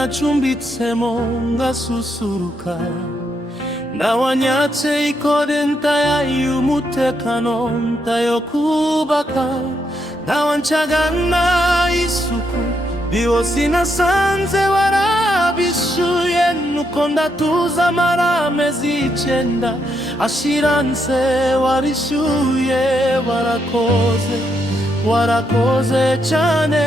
nacumbitsemo ngasusuruka, nawanyatse ikodenta y'umutekano ntayokubaka, nawancagana isuku byose nasanze warabishuye, nuko ndatuza amara amezi 9 ashiranse wabishuye. Warakoze, warakoze cyane,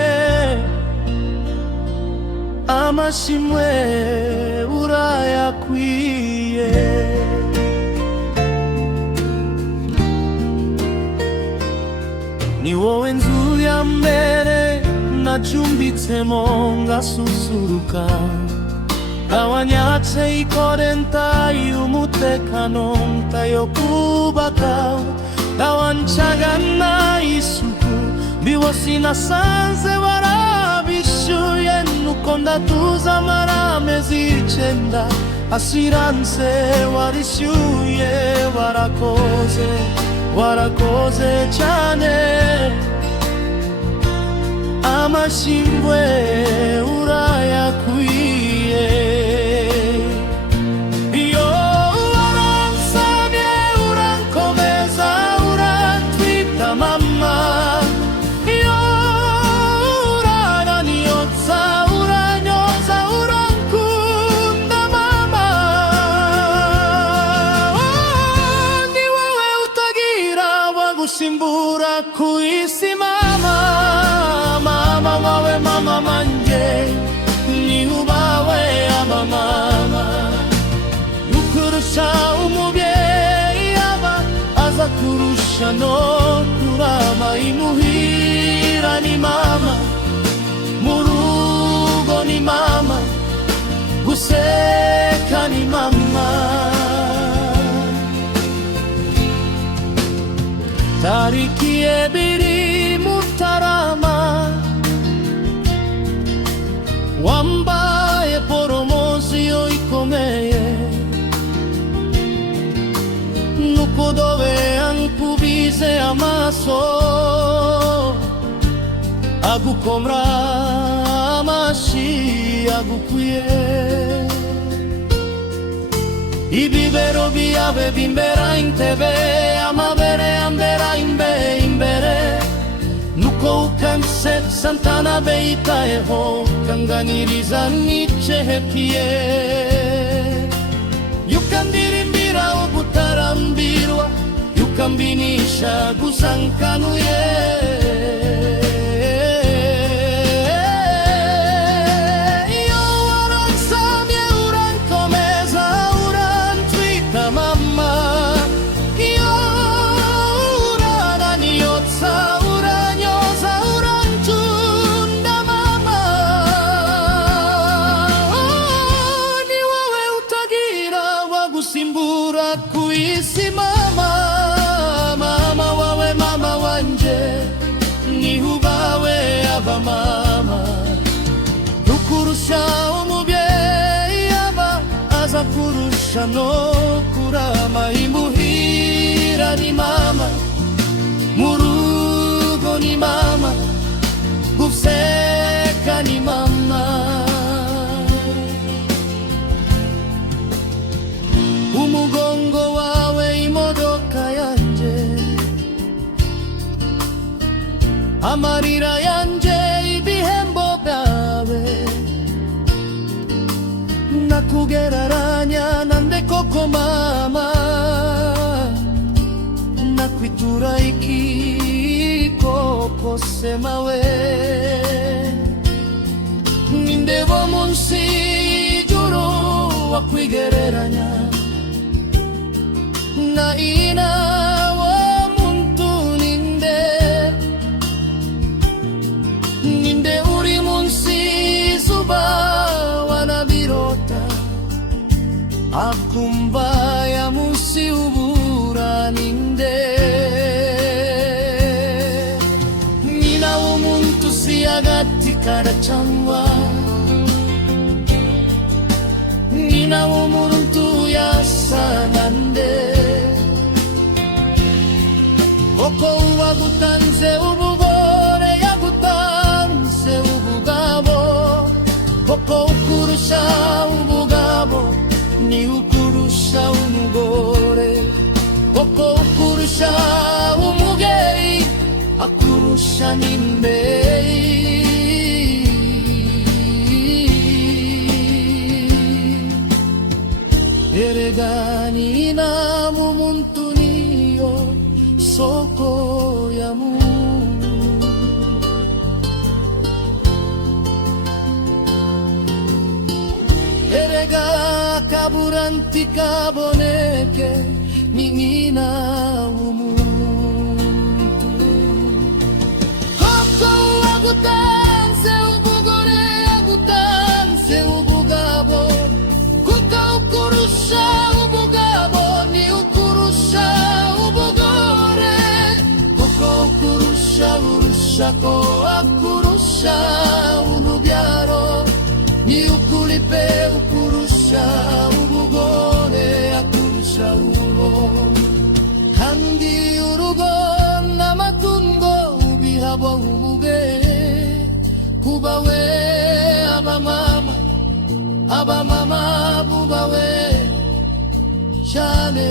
amashimwe urayakwiye. Ni wowe nzu ya mbere nacumbitsemo ngasusuruka, nawanyatse ikodenta y'umutekano ntayokubaka, nawancagana isuku byose nasanze warabishuye, nuko ndatuza amara amezi 9 ashiranse warishyuye. Warakoze, warakoze cyane, amashimwe urayakwiye. Iyo waransabye urankomeza urantwita mama, iyo urananyotsa uranyoza urankunda mama. Ni wowe utagira wagusimbura ku isi mama, mama wawe mama manje, ni ubawe aba mama. Nukurusha umubyeyi aba aza kurusha no kurama, imuhira ni mama, murugo ni mama, guseka ni mama. Tariki 2 Mutarama wambaye poromosiyo ikomeye, nuko dove ankubize amaso agukomra amashi agukwiye. Ibibero byawe bimbera intebe, amabere yambera imbere, nuko ukansetsa ntanabeyitayeho, kanganiriza nicehekiye. Yukandirimbira ugutarambirwa, yukambinisha gusankanuye. Simbura kuisi mama, mama wawe mama wanje, ni ubawe aba mama. Nukurusha umubyeyi aba aza kurusha no kurama, imuhira ni mama, murugo ni mama, guseka ni mama. Umugongo wawe imodoka yanje, amarira yanje ibihembo byawe, nakugereranya nande koko mama, nakwitura iki koko sema we. Ninde wo munsi y'ijuru wakwigereranya na ina wa muntu? Ninde, ninde uri munsi zuba wanabirota, akumva ya munsi ubura. Ninde, nina umuntu si agati karacangwa, nina umuntu yasanande, koko uwagutanze ubugore yagutanze ubugabo, koko ukuru akurusha umubyeyi, akurusha n'imbyeyi. Erega nyina w'umuntu niyo soko ya Mungu. Erega kabura ntikaboneke ni nyina w'umuntu. Koko agutanze umugore, agutanze ubugabo, kuko ukurusha ubugabo ni ukurusha ubugore. Kuko ukurusha urushako, akurusha urubyaro, ni ukuri pe ukurusha ubugore, akurusha urugo. Kandi urugo n'amatungo ubihabo umuge, kubawe abamama bubawe cyane.